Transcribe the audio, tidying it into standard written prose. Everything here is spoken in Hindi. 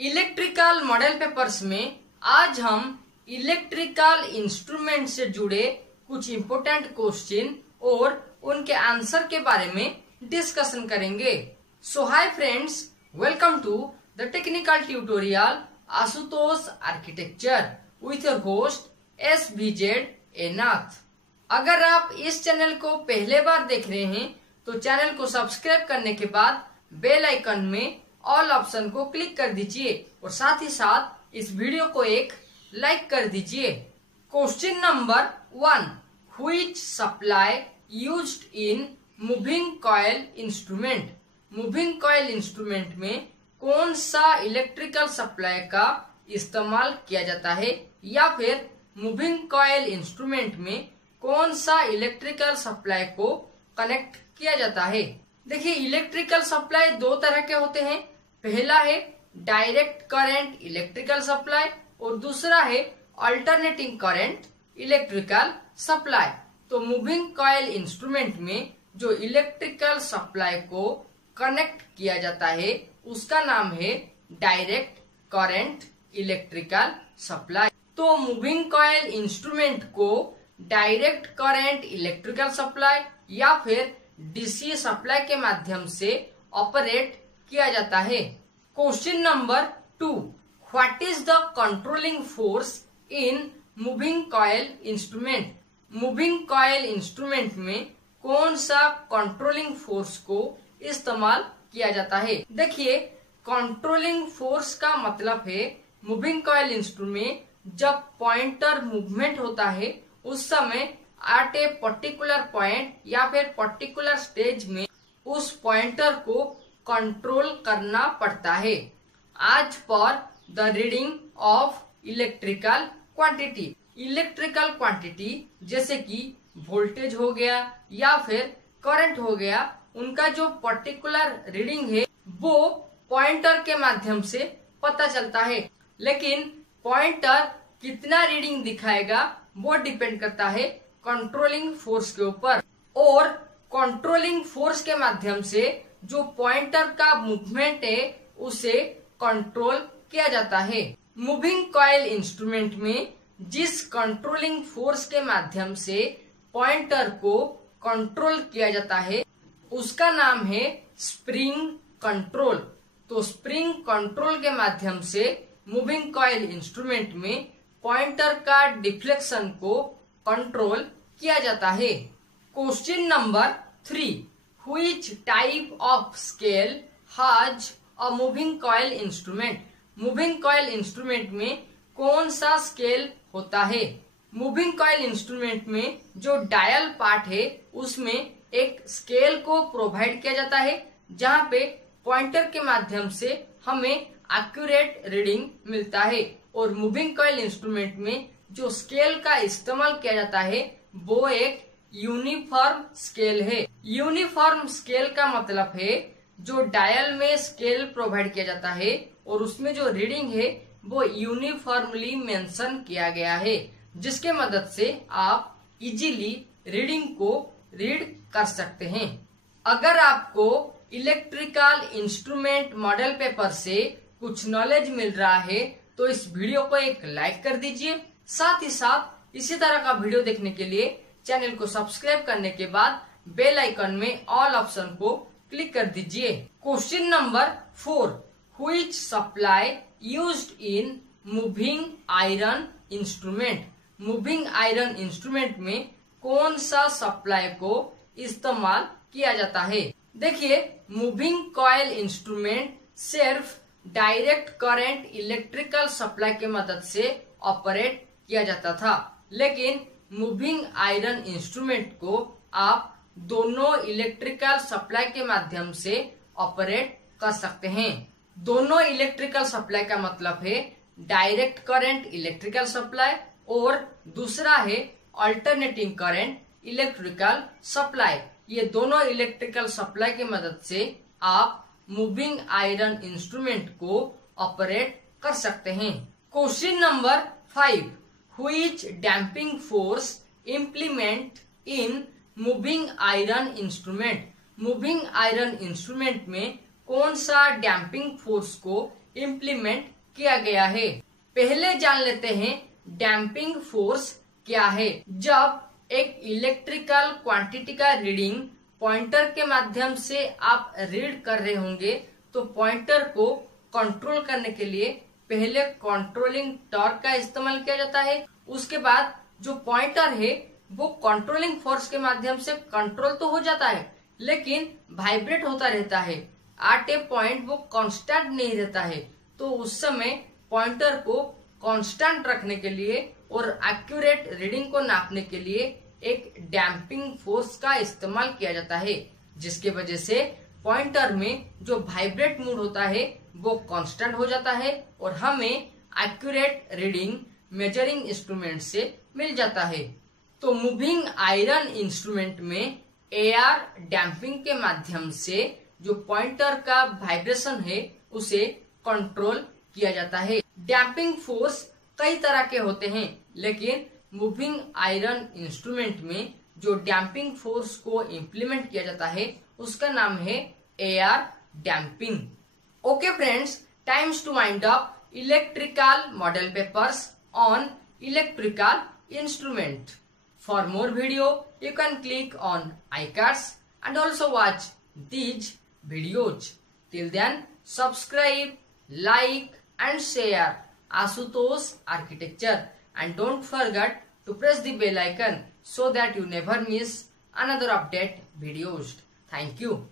इलेक्ट्रिकल मॉडल पेपर्स में आज हम इलेक्ट्रिकल इंस्ट्रूमेंट से जुड़े कुछ इम्पोर्टेंट क्वेश्चन और उनके आंसर के बारे में डिस्कशन करेंगे। So hi friends, welcome to the technical tutorial Ashutosh architecture with your host SVZ Nath. अगर आप इस चैनल को पहले बार देख रहे हैं तो चैनल को सब्सक्राइब करने के बाद बेल आइकन में ऑल ऑप्शन को क्लिक कर दीजिए और साथ ही साथ इस वीडियो को एक लाइक कर दीजिए। Question number 1, which supply used in moving coil instrument. Moving coil instrument में कौन सा इलेक्ट्रिकल सप्लाई का इस्तेमाल किया जाता है, या फिर मूविंग कॉइल इंस्ट्रूमेंट में कौन सा इलेक्ट्रिकल सप्लाई को कनेक्ट किया जाता है। देखिए, इलेक्ट्रिकल सप्लाई दो तरह के होते हैं। पहला है डायरेक्ट करंट इलेक्ट्रिकल सप्लाई और दूसरा है अल्टरनेटिंग करंट इलेक्ट्रिकल सप्लाई। तो मूविंग कॉइल इंस्ट्रूमेंट में जो इलेक्ट्रिकल सप्लाई को कनेक्ट किया जाता है उसका नाम है डायरेक्ट करंट इलेक्ट्रिकल सप्लाई। तो मूविंग कॉइल इंस्ट्रूमेंट को डायरेक्ट करंट इलेक्ट्रिकल सप्लाई या फिर DC सप्लाई के माध्यम से ऑपरेट किया जाता है। Question number 2, what is the controlling force in moving coil instrument. Moving coil instrument में कौन सा कंट्रोलिंग फोर्स को इस्तेमाल किया जाता है। देखिए, कंट्रोलिंग फोर्स का मतलब है मूविंग कॉइल इंस्ट्रूमेंट जब पॉइंटर मूवमेंट होता है उस समय एट ए पर्टिकुलर पॉइंट या फिर पर्टिकुलर स्टेज में उस पॉइंटर को कंट्रोल करना पड़ता है as per the reading of electrical quantity. Electrical quantity जैसे कि वोल्टेज हो गया या फिर करंट हो गया, उनका जो पर्टिकुलर रीडिंग है वो पॉइंटर के माध्यम से पता चलता है। लेकिन पॉइंटर कितना रीडिंग दिखाएगा वो डिपेंड करता है कंट्रोलिंग फोर्स के ऊपर, और कंट्रोलिंग फोर्स के माध्यम से जो पॉइंटर का मूवमेंट है उसे कंट्रोल किया जाता है। मूविंग कॉइल इंस्ट्रूमेंट में जिस कंट्रोलिंग फोर्स के माध्यम से पॉइंटर को कंट्रोल किया जाता है उसका नाम है स्प्रिंग कंट्रोल। तो स्प्रिंग कंट्रोल के माध्यम से मूविंग कॉइल इंस्ट्रूमेंट में पॉइंटर का डिफ्लेक्शन को कंट्रोल किया जाता है। Question number 3, which type of scale has a moving coil instrument. Moving coil instrument में कौन सा स्केल होता है। मूविंग कॉइल इंस्ट्रूमेंट में जो डायल पार्ट है उसमें एक स्केल को प्रोवाइड किया जाता है जहाँ पे पॉइंटर के माध्यम से हमें एक्यूरेट रीडिंग मिलता है, और मूविंग कॉइल इंस्ट्रूमेंट में जो स्केल का इस्तेमाल किया जाता है वो एक यूनिफॉर्म स्केल है। यूनिफॉर्म स्केल का मतलब है जो डायल में स्केल प्रोवाइड किया जाता है और उसमें जो रीडिंग है वो यूनिफॉर्मली मेंशन किया गया है, जिसके मदद से आप इजीली रीडिंग को रीड कर सकते हैं। अगर आपको इलेक्ट्रिकल इंस्ट्रूमेंट मॉडल पेपर से कुछ नॉलेज मिल रहा है तो इस वीडियो को एक लाइक कर दीजिए। साथ ही साथ इसी तरह का वीडियो देखने के लिए चैनल को सब्सक्राइब करने के बाद बेल आइकन में ऑल ऑप्शन को क्लिक कर दीजिए। Question number 4, which supply used in moving iron instrument. Moving iron instrument में कौन सा सप्लाई को इस्तेमाल किया जाता है। देखिए, मूविंग कॉइल इंस्ट्रूमेंट सिर्फ डायरेक्ट करंट इलेक्ट्रिकल सप्लाई के मदद से ऑपरेट किया जाता था, लेकिन मूविंग आयरन इंस्ट्रूमेंट को आप दोनों इलेक्ट्रिकल सप्लाई के माध्यम से ऑपरेट कर सकते हैं। दोनों इलेक्ट्रिकल सप्लाई का मतलब है डायरेक्ट करंट इलेक्ट्रिकल सप्लाई और दूसरा है अल्टरनेटिंग करंट इलेक्ट्रिकल सप्लाई। ये दोनों इलेक्ट्रिकल सप्लाई की मदद से आप मूविंग आयरन इंस्ट्रूमेंट को ऑपरेट कर सकते हैं। Question number 5, which damping force implement in moving iron instrument. Moving iron instrument में कौन सा डैम्पिंग फोर्स को इम्प्लीमेंट किया गया है। पहले जान लेते हैं डैम्पिंग फोर्स क्या है। जब एक इलेक्ट्रिकल क्वांटिटी का रीडिंग पॉइंटर के माध्यम से आप रीड कर रहे होंगे तो पॉइंटर को कंट्रोल करने के लिए पहले कंट्रोलिंग टॉर्क का इस्तेमाल किया जाता है। उसके बाद जो पॉइंटर है वो कंट्रोलिंग फोर्स के माध्यम से कंट्रोल तो हो जाता है लेकिन वाइब्रेट होता रहता है। एट ए पॉइंट वो कांस्टेंट नहीं रहता है। तो उस समय पॉइंटर को कांस्टेंट रखने के लिए और एक्यूरेट रीडिंग को नापने के लिए एक डैम्पिंग फोर्स का इस्तेमाल किया जाता है, जिसके वजह से पॉइंटर में जो वाइब्रेट मोड होता है वो कांस्टेंट हो जाता है और हमें एक्यूरेट रीडिंग मेजरिंग इंस्ट्रूमेंट से मिल जाता है। तो मूविंग आयरन इंस्ट्रूमेंट में एआर डैम्पिंग के माध्यम से जो पॉइंटर का वाइब्रेशन है उसे कंट्रोल किया जाता है। डैम्पिंग फोर्स कई तरह के होते हैं लेकिन मूविंग आयरन इंस्ट्रूमेंट में जो डैम्पिंग फोर्स को इम्प्लीमेंट किया जाता है उसका नाम है AR damping. Okay friends, times to wind up electrical model papers on electrical instrument. For more video, you can click on iCards and also watch these videos. Till then, subscribe, like and share Ashutosh Architecture and don't forget to press the bell icon so that you never miss another update videos. Thank you.